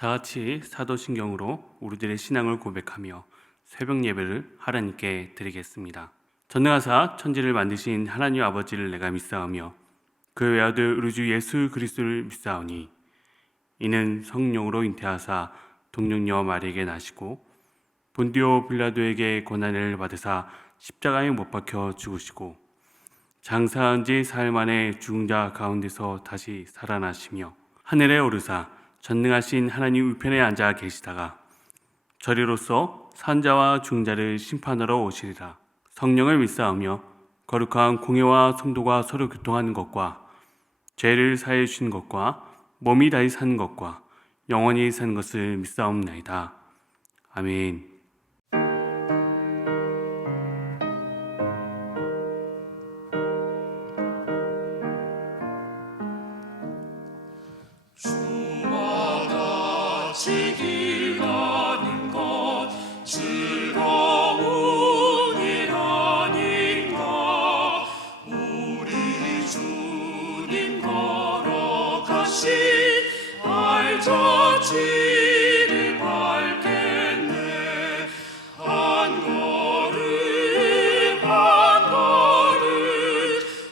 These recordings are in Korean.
다 같이 사도신경으로 우리들의 신앙을 고백하며 새벽 예배를 하나님께 드리겠습니다. 전능하사 천지를 만드신 하나님 아버지를 내가 믿사오며 그 외아들 우리 주 예수 그리스도를 믿사오니 이는 성령으로 잉태하사 동정녀 마리에게 나시고 본디오 빌라도에게 고난을 받으사 십자가에 못 박혀 죽으시고 장사한 지 사흘 만에 죽은 자 가운데서 다시 살아나시며 하늘에 오르사 전능하신 하나님 우편에 앉아 계시다가 저리로서 산자와 중자를 심판하러 오시리라. 성령을 믿사오며 거룩한 공회와 성도가 서로 교통하는 것과 죄를 사해 주시는 것과 몸이 다시 사는 것과 영원히 사는 것을 믿사옵나이다. 아멘. 주와 같이 길 가는 것 즐거운 일 아닌가. 우리 주님 걸어가신 발자취를 밟겠네. 한 걸음 한 걸음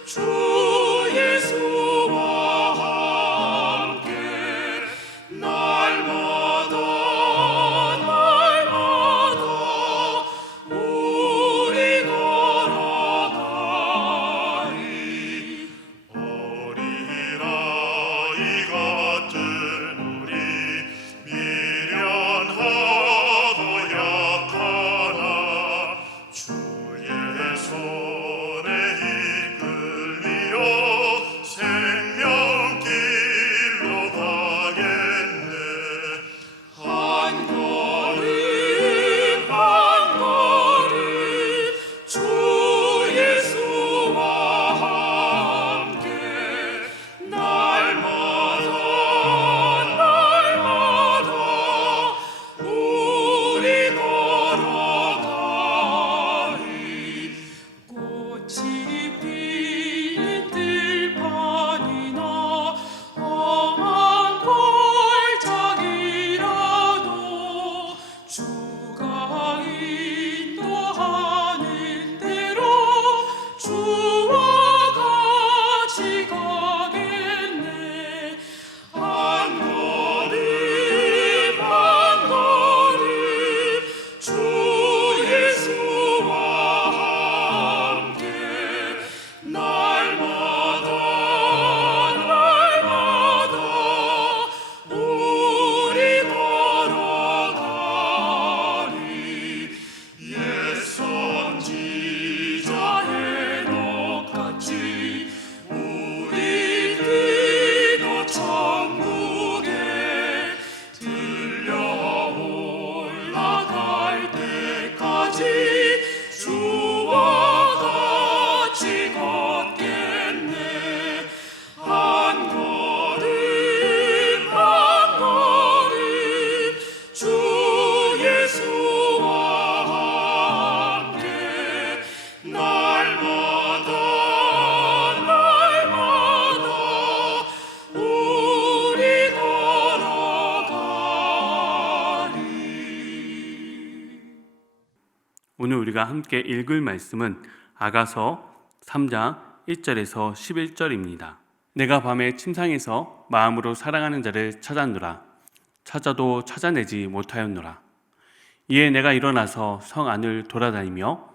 주 예수와 함께 날마다 우리 걸어가리. 어린아이 같은 우리 미련하고 약하나 주의 손에 이끌리어 생명길로 가겠네. 한 걸음 한 걸음 주 예수와 함께 날마다 우리 걸어가리. 꽃이 피는 들판이나 험한 골짜기라도 주가 인도하는 대로 주와 같이 가겠네. 한 걸음 한 걸음 주 예수와 함께 날마다 우리 걸어가리. 옛 선지자 헤녹같이 우리들도 천국에 들려 올라갈 때까지 주와 같이 걷겠네. 한 걸음 한 걸음 주 예수와 함께 날마다 우리 걸어가리. 오늘 우리가 함께 읽을 말씀은 아가서 3장 1절에서 11절입니다. 내가 밤에 침상에서 마음으로 사랑하는 자를 찾았노라. 찾아도 찾아내지 못하였노라. 이에 내가 일어나서 성 안을 돌아다니며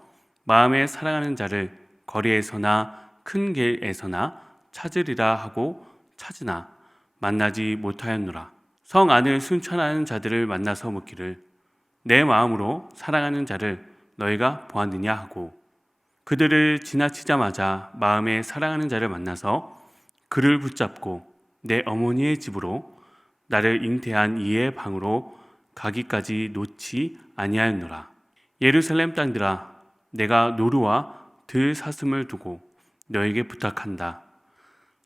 마음에 사랑하는 자를 거리에서나 큰 길에서나 찾으리라 하고 찾으나 만나지 못하였노라. 성 안을 순천하는 자들을 만나서 묻기를 내 마음으로 사랑하는 자를 너희가 보았느냐 하고 그들을 지나치자마자 마음에 사랑하는 자를 만나서 그를 붙잡고 내 어머니의 집으로 나를 잉태한 이의 방으로 가기까지 놓지 아니하였노라. 예루살렘 땅들아, 내가 노루와 들 사슴을 두고 너에게 부탁한다.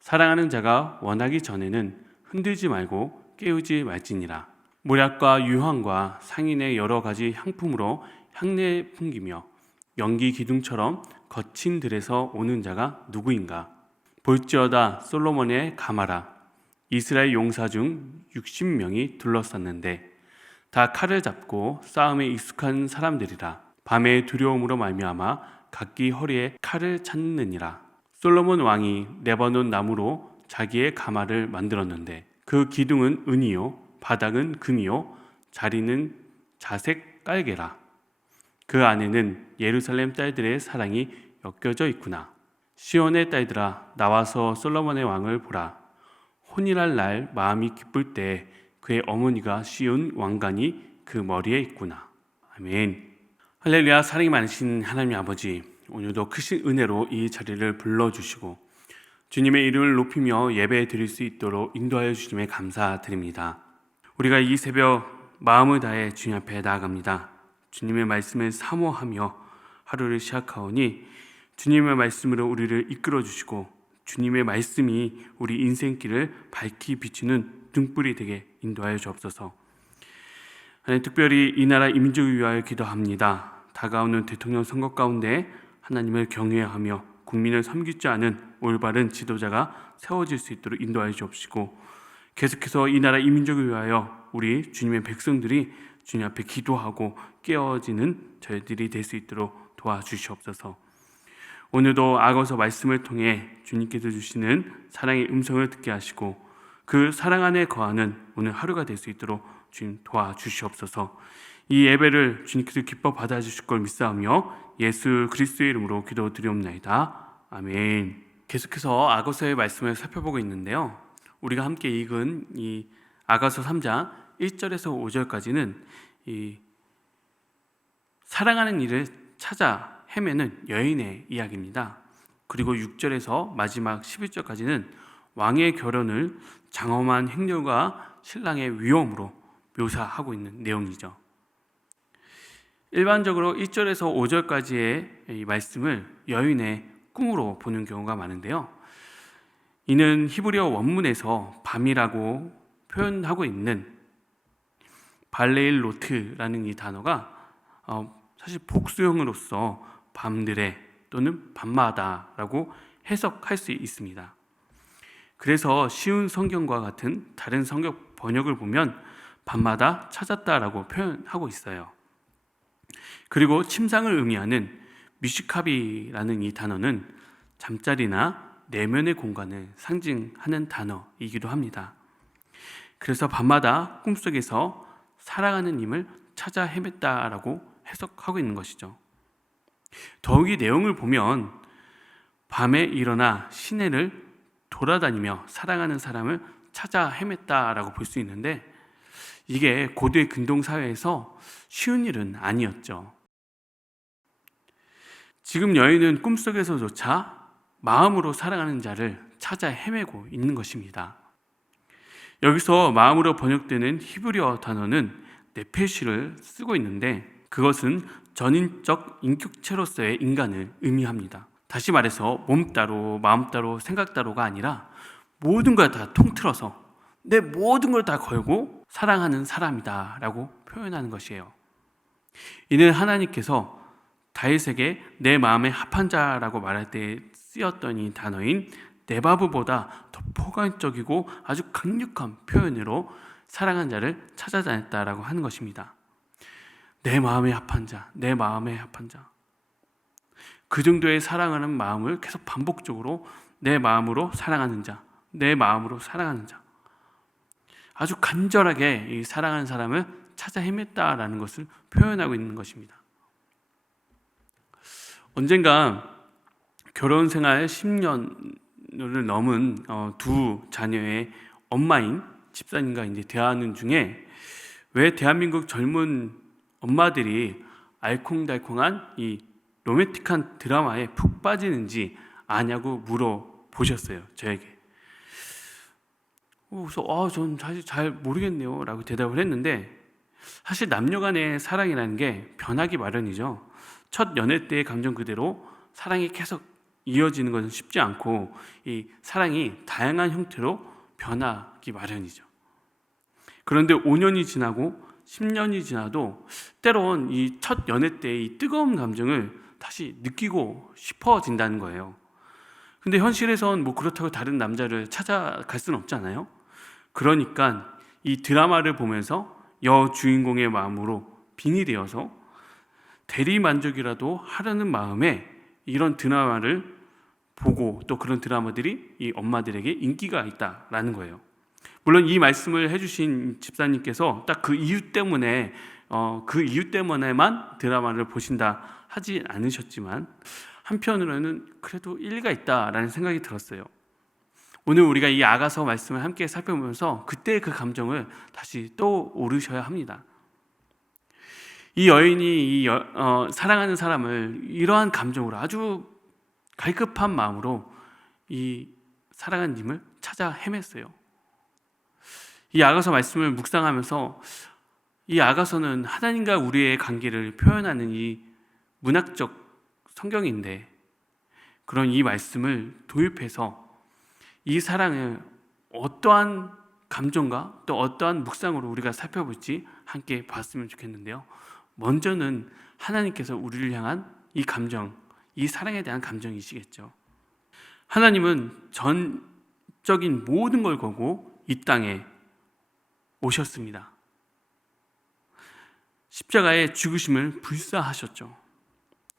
사랑하는 자가 원하기 전에는 흔들지 말고 깨우지 말지니라. 모략과 유황과 상인의 여러 가지 향품으로 향내 풍기며 연기 기둥처럼 거친 들에서 오는 자가 누구인가? 볼지어다 솔로몬의 가마라. 이스라엘 용사 중 60명이 둘러쌌는데 다 칼을 잡고 싸움에 익숙한 사람들이라 밤의 두려움으로 말미암아 각기 허리에 칼을 찾느니라. 솔로몬 왕이 레바논 나무로 자기의 가마를 만들었는데 그 기둥은 은이요 바닥은 금이요 자리는 자색 깔개라. 그 안에는 예루살렘 딸들의 사랑이 엮여져 있구나. 시온의 딸들아 나와서 솔로몬의 왕을 보라. 혼인할 날 마음이 기쁠 때 그의 어머니가 씌운 왕관이 그 머리에 있구나. 아멘. 할렐루야. 사랑이 많으신 하나님 아버지, 오늘도 크신 은혜로 이 자리를 불러주시고 주님의 이름을 높이며 예배 드릴 수 있도록 인도하여 주심에 감사드립니다. 우리가 이 새벽 마음을 다해 주님 앞에 나아갑니다. 주님의 말씀을 사모하며 하루를 시작하오니 주님의 말씀으로 우리를 이끌어 주시고 주님의 말씀이 우리 인생길을 밝히 비추는 등불이 되게 인도하여 주옵소서. 하나님, 특별히 이 나라 이 민족을 위하여 기도합니다. 다가오는 대통령 선거 가운데 하나님을 경외하며 국민을 섬기지 않은 올바른 지도자가 세워질 수 있도록 인도하여 주옵시고 계속해서 이 나라 이 민족을 위하여 우리 주님의 백성들이 주님 앞에 기도하고 깨어지는 저희들이 될 수 있도록 도와주시옵소서. 오늘도 아고서 말씀을 통해 주님께서 주시는 사랑의 음성을 듣게 하시고 그 사랑 안에 거하는 오늘 하루가 될 수 있도록 주님 도와주시옵소서. 이 예배를 주님께서 기뻐 받아주실 걸 믿사오며 예수 그리스도의 이름으로 기도드리옵나이다. 아멘. 계속해서 아고서의 말씀을 살펴보고 있는데요, 우리가 함께 읽은 이 아고서 3장 1절에서 5절까지는 이 사랑하는 이를 찾아 헤매는 여인의 이야기입니다. 그리고 6절에서 마지막 11절까지는 왕의 결혼을 장엄한 행렬과 신랑의 위험으로 묘사하고 있는 내용이죠. 일반적으로 1절에서 5절까지의 이 말씀을 여인의 꿈으로 보는 경우가 많은데요, 이는 히브리어 원문에서 밤이라고 표현하고 있는 발레일로트라는 이 단어가 사실 복수형으로서 밤들에 또는 밤마다라고 해석할 수 있습니다. 그래서 쉬운 성경과 같은 다른 성경 번역을 보면 밤마다 찾았다라고 표현하고 있어요. 그리고 침상을 의미하는 미시카비라는 이 단어는 잠자리나 내면의 공간을 상징하는 단어이기도 합니다. 그래서 밤마다 꿈속에서 사랑하는 님을 찾아 헤맸다라고 해석하고 있는 것이죠. 더욱이 내용을 보면 밤에 일어나 시내를 돌아다니며 사랑하는 사람을 찾아 헤맸다라고 볼 수 있는데, 이게 고대 근동 사회에서 쉬운 일은 아니었죠. 지금 여인은 꿈속에서조차 마음으로 사랑하는 자를 찾아 헤매고 있는 것입니다. 여기서 마음으로 번역되는 히브리어 단어는 네페시를 쓰고 있는데, 그것은 전인적 인격체로서의 인간을 의미합니다. 다시 말해서 몸 따로 마음 따로 생각 따로가 아니라 모든 걸 다 통틀어서 내 모든 걸 다 걸고 사랑하는 사람이다 라고 표현하는 것이에요. 이는 하나님께서 다윗에게 내 마음에 합한 자라고 말할 때 쓰였던 이 단어인 네바브보다 더 포괄적이고 아주 강력한 표현으로 사랑한 자를 찾아다녔다라고 하는 것입니다. 내 마음에 합한 자, 내 마음에 합한 자. 그 정도의 사랑하는 마음을 계속 반복적으로 내 마음으로 사랑하는 자, 내 마음으로 사랑하는 자. 아주 간절하게 이 사랑하는 사람을 찾아 헤맸다라는 것을 표현하고 있는 것입니다. 언젠가 결혼 생활 10년을 넘은 두 자녀의 엄마인 집사님과 이제 대화하는 중에 왜 대한민국 젊은 엄마들이 알콩달콩한 이 로맨틱한 드라마에 푹 빠지는지 아냐고 물어보셨어요, 저에게. 그래서 전 사실 잘 모르겠네요 라고 대답을 했는데, 사실 남녀 간의 사랑이라는 게 변하기 마련이죠. 첫 연애 때의 감정 그대로 사랑이 계속 이어지는 것은 쉽지 않고, 이 사랑이 다양한 형태로 변하기 마련이죠. 그런데 5년이 지나고 10년이 지나도 때론 이 첫 연애 때의 이 뜨거운 감정을 다시 느끼고 싶어진다는 거예요. 근데 현실에선 뭐 그렇다고 다른 남자를 찾아갈 수는 없잖아요. 그러니까 이 드라마를 보면서 여주인공의 마음으로 빙이 되어서 대리만족이라도 하려는 마음에 이런 드라마를 보고 또 그런 드라마들이 이 엄마들에게 인기가 있다라는 거예요. 물론 이 말씀을 해주신 집사님께서 딱 그 이유 때문에만 드라마를 보신다 하지 않으셨지만 한편으로는 그래도 일리가 있다라는 생각이 들었어요. 오늘 우리가 이 아가서 말씀을 함께 살펴보면서 그때의 그 감정을 다시 떠오르셔야 합니다. 이 여인이 사랑하는 사람을 이러한 감정으로 아주 갈급한 마음으로 이 사랑하는 님을 찾아 헤맸어요. 이 아가서 말씀을 묵상하면서 이 아가서는 하나님과 우리의 관계를 표현하는 이 문학적 성경인데 그런 이 말씀을 도입해서 이 사랑을 어떠한 감정과 또 어떠한 묵상으로 우리가 살펴볼지 함께 봤으면 좋겠는데요. 먼저는 하나님께서 우리를 향한 이 감정, 이 사랑에 대한 감정이시겠죠. 하나님은 전적인 모든 걸 걸고 이 땅에 오셨습니다. 십자가의 죽으심을 불사하셨죠.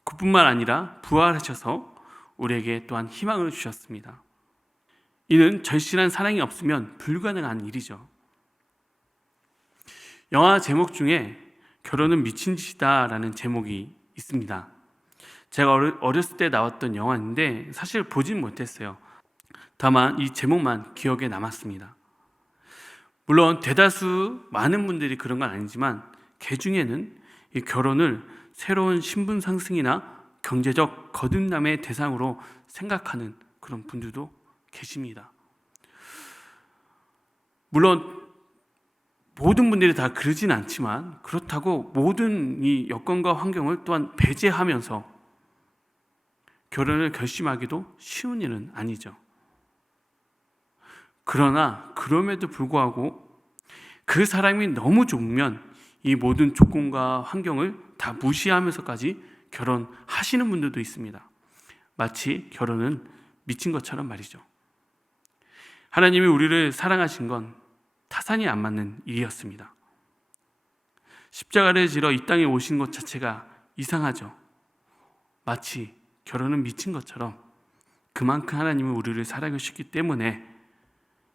그뿐만 아니라 부활하셔서 우리에게 또한 희망을 주셨습니다. 이는 절실한 사랑이 없으면 불가능한 일이죠. 영화 제목 중에 결혼은 미친 짓이다라는 제목이 있습니다. 제가 어렸을 때 나왔던 영화인데 사실 보진 못했어요. 다만 이 제목만 기억에 남았습니다. 물론 대다수 많은 분들이 그런 건 아니지만 개 중에는 이 결혼을 새로운 신분 상승이나 경제적 거듭남의 대상으로 생각하는 그런 분들도 계십니다. 물론 모든 분들이 다 그러진 않지만 그렇다고 모든 이 여건과 환경을 또한 배제하면서 결혼을 결심하기도 쉬운 일은 아니죠. 그러나 그럼에도 불구하고 그 사람이 너무 좋으면 이 모든 조건과 환경을 다 무시하면서까지 결혼하시는 분들도 있습니다. 마치 결혼은 미친 것처럼 말이죠. 하나님이 우리를 사랑하신 건 타산이 안 맞는 일이었습니다. 십자가를 지러 이 땅에 오신 것 자체가 이상하죠. 마치 결혼은 미친 것처럼 그만큼 하나님은 우리를 사랑하셨기 때문에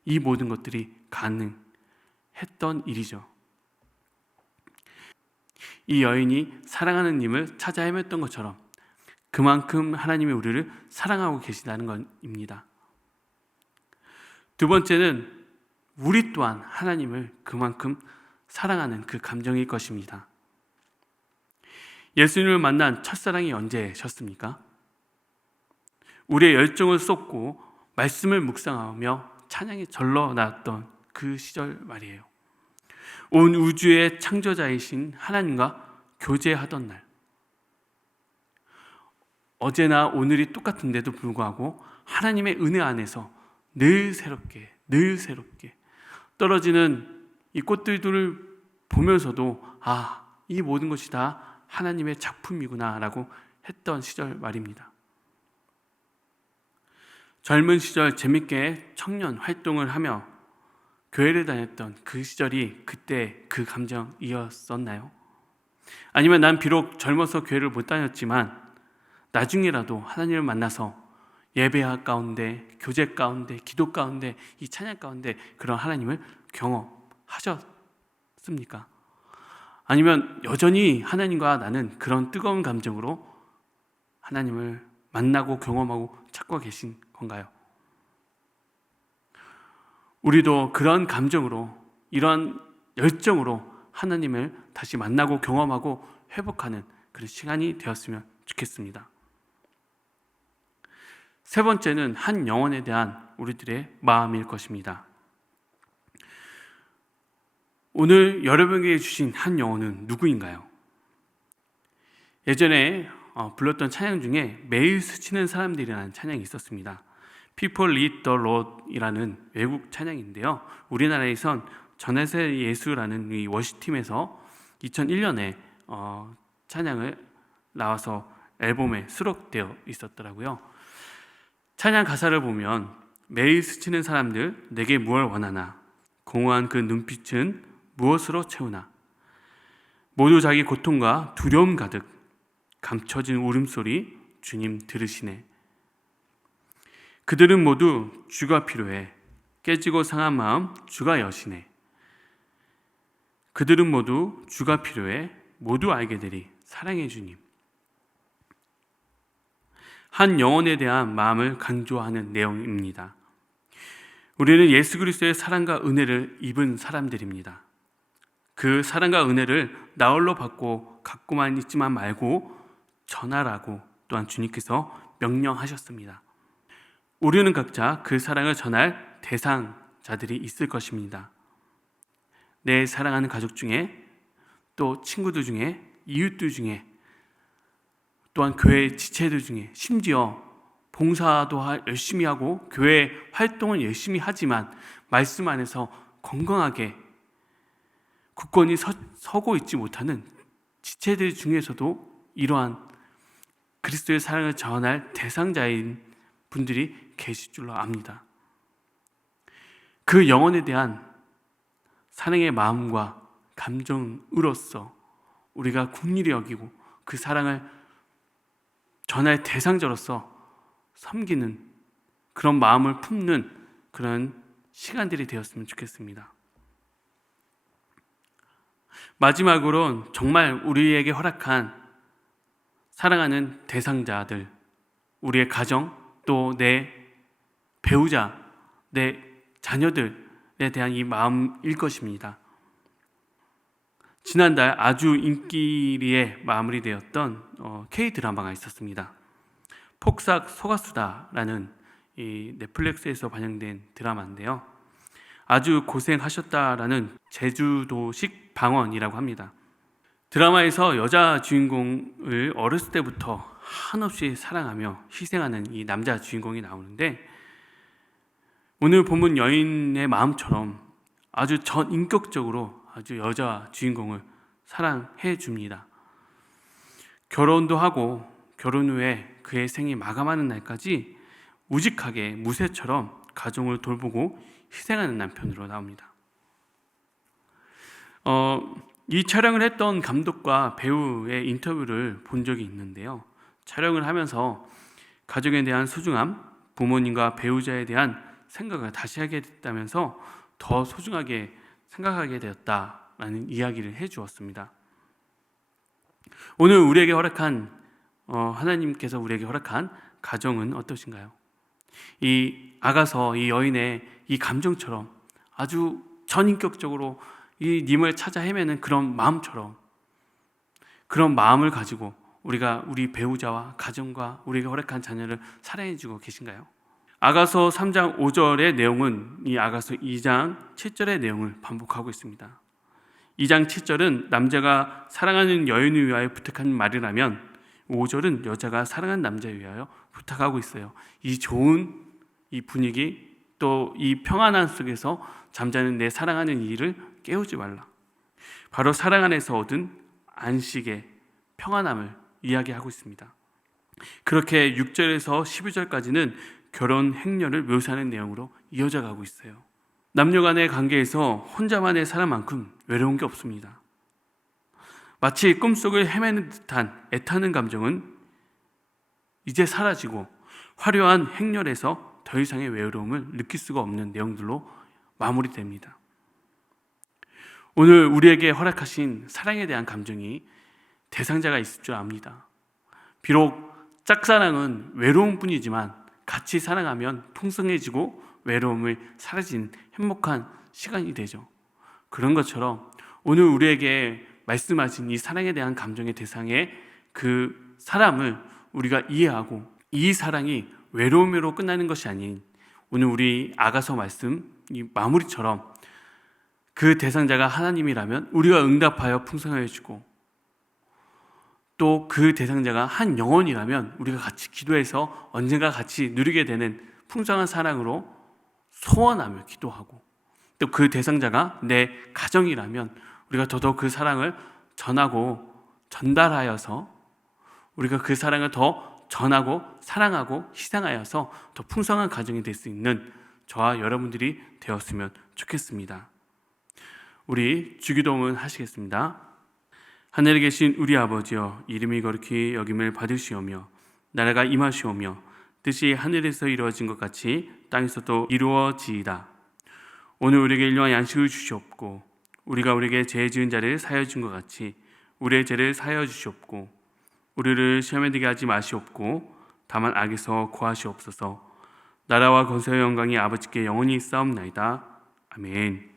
이 모든 것들이 가능했던 일이죠. 이 여인이 사랑하는 님을 찾아 헤맸던 것처럼 그만큼 하나님이 우리를 사랑하고 계시다는 것입니다. 두 번째는 우리 또한 하나님을 그만큼 사랑하는 그 감정일 것입니다. 예수님을 만난 첫사랑이 언제셨습니까? 우리의 열정을 쏟고 말씀을 묵상하며 찬양이 절로 나왔던 그 시절 말이에요. 온 우주의 창조자이신 하나님과 교제하던 날. 어제나 오늘이 똑같은데도 불구하고 하나님의 은혜 안에서 늘 새롭게 떨어지는 이 꽃들을 보면서도 이 모든 것이 다 하나님의 작품이구나 라고 했던 시절 말입니다. 젊은 시절 재밌게 청년 활동을 하며 교회를 다녔던 그 시절이 그때 그 감정이었었나요? 아니면 난 비록 젊어서 교회를 못 다녔지만 나중에라도 하나님을 만나서 예배 가운데, 교제 가운데, 기도 가운데, 이 찬양 가운데 그런 하나님을 경험하셨습니까? 아니면 여전히 하나님과 나는 그런 뜨거운 감정으로 하나님을 만나고 경험하고 찾고 계신 건가요? 우리도 그런 감정으로, 이런 열정으로 하나님을 다시 만나고 경험하고 회복하는 그런 시간이 되었으면 좋겠습니다. 세 번째는 한 영혼에 대한 우리들의 마음일 것입니다. 오늘 여러분에게 주신 한 영혼은 누구인가요? 예전에 불렀던 찬양 중에 매일 스치는 사람들이라는 찬양이 있었습니다. People Lead the Road이라는 외국 찬양인데요. 우리나라에선 전혜세 예수라는 이 워시팀에서 2001년에 찬양을 나와서 앨범에 수록되어 있었더라고요. 찬양 가사를 보면 매일 스치는 사람들 내게 무엇 원하나 공허한 그 눈빛은 무엇으로 채우나? 모두 자기 고통과 두려움 가득 감춰진 울음소리 주님 들으시네. 그들은 모두 주가 필요해. 깨지고 상한 마음 주가 여시네. 그들은 모두 주가 필요해. 모두 알게 되리 사랑의 주님. 한 영혼에 대한 마음을 강조하는 내용입니다. 우리는 예수 그리스도의 사랑과 은혜를 입은 사람들입니다. 그 사랑과 은혜를 나홀로 받고 갖고만 있지만 말고 전하라고 또한 주님께서 명령하셨습니다. 우리는 각자 그 사랑을 전할 대상자들이 있을 것입니다. 내 사랑하는 가족 중에, 또 친구들 중에, 이웃들 중에, 또한 교회 지체들 중에, 심지어 봉사도 열심히 하고 교회 활동은 열심히 하지만 말씀 안에서 건강하게 굳건히 서고 있지 못하는 지체들 중에서도 이러한 그리스도의 사랑을 전할 대상자인 분들이 계실 줄로 압니다. 그 영혼에 대한 사랑의 마음과 감정으로서 우리가 긍휼히 여기고 그 사랑을 전할 대상자로서 섬기는 그런 마음을 품는 그런 시간들이 되었으면 좋겠습니다. 마지막으로 정말 우리에게 허락한 사랑하는 대상자들, 우리의 가정, 또 내 배우자, 내 자녀들에 대한 이 마음일 것입니다. 지난달 아주 인기리에 마무리되었던 K-드라마가 있었습니다. 폭삭 속았수다라는 이 넷플릭스에서 반영된 드라마인데요. 아주 고생하셨다라는 제주도식 방언이라고 합니다. 드라마에서 여자 주인공을 어렸을 때부터 한없이 사랑하며 희생하는 이 남자 주인공이 나오는데, 오늘 본문 여인의 마음처럼 아주 전인격적으로 아주 여자 주인공을 사랑해 줍니다. 결혼도 하고 결혼 후에 그의 생이 마감하는 날까지 우직하게 무쇠처럼 가정을 돌보고 희생하는 남편으로 나옵니다. 이 촬영을 했던 감독과 배우의 인터뷰를 본 적이 있는데요. 촬영을 하면서 가정에 대한 소중함, 부모님과 배우자에 대한 생각을 다시 하게 됐다면서 더 소중하게 생각하게 되었다라는 이야기를 해주었습니다. 오늘 우리에게 허락한 하나님께서 우리에게 허락한 가정은 어떠신가요? 이 아가서 이 여인의 이 감정처럼 아주 전인격적으로 이 님을 찾아 헤매는 그런 마음처럼, 그런 마음을 가지고 우리가 우리 배우자와 가정과 우리에게 허락한 자녀를 사랑해주고 계신가요? 아가서 3장 5절의 내용은 이 아가서 2장 7절의 내용을 반복하고 있습니다. 2장 7절은 남자가 사랑하는 여인을 위하여 부탁한 말이라면 5절은 여자가 사랑하는 남자에 위하여 부탁하고 있어요. 이 좋은 이 분위기, 또 이 평안함 속에서 잠자는 내 사랑하는 이를 깨우지 말라. 바로 사랑 안에서 얻은 안식의 평안함을 이야기하고 있습니다. 그렇게 6절에서 12절까지는 결혼 행렬을 묘사하는 내용으로 이어져 가고 있어요. 남녀 간의 관계에서 혼자만의 사람만큼 외로운 게 없습니다. 마치 꿈속을 헤매는 듯한 애타는 감정은 이제 사라지고 화려한 행렬에서 더 이상의 외로움을 느낄 수가 없는 내용들로 마무리됩니다. 오늘 우리에게 허락하신 사랑에 대한 감정이 대상자가 있을 줄 압니다. 비록 짝사랑은 외로운 뿐이지만 같이 사랑하면 풍성해지고 외로움을 사라진 행복한 시간이 되죠. 그런 것처럼 오늘 우리에게 말씀하신 이 사랑에 대한 감정의 대상의 그 사람을 우리가 이해하고 이 사랑이 외로움으로 끝나는 것이 아닌 오늘 우리 아가서 말씀 이 마무리처럼 그 대상자가 하나님이라면 우리가 응답하여 풍성해지고, 또 그 대상자가 한 영혼이라면 우리가 같이 기도해서 언젠가 같이 누리게 되는 풍성한 사랑으로 소원하며 기도하고, 또 그 대상자가 내 가정이라면 우리가 더더욱 그 사랑을 전하고 전달하여서 우리가 그 사랑을 더 전하고 사랑하고 희생하여서 더 풍성한 가정이 될 수 있는 저와 여러분들이 되었으면 좋겠습니다. 우리 주기도문 하시겠습니다. 하늘에 계신 우리 아버지여, 이름이 거룩히 여김을 받으시오며 나라가 임하시오며 뜻이 하늘에서 이루어진 것 같이 땅에서도 이루어지이다. 오늘 우리에게 일용할 양식을 주시옵고 우리가 우리에게 죄 지은 자를 사하여 준 것 같이 우리의 죄를 사하여 주시옵고 우리를 시험에 들게 하지 마시옵고 다만 악에서 구하시옵소서. 나라와 권세와 영광이 아버지께 영원히 있사옵나이다. 아멘.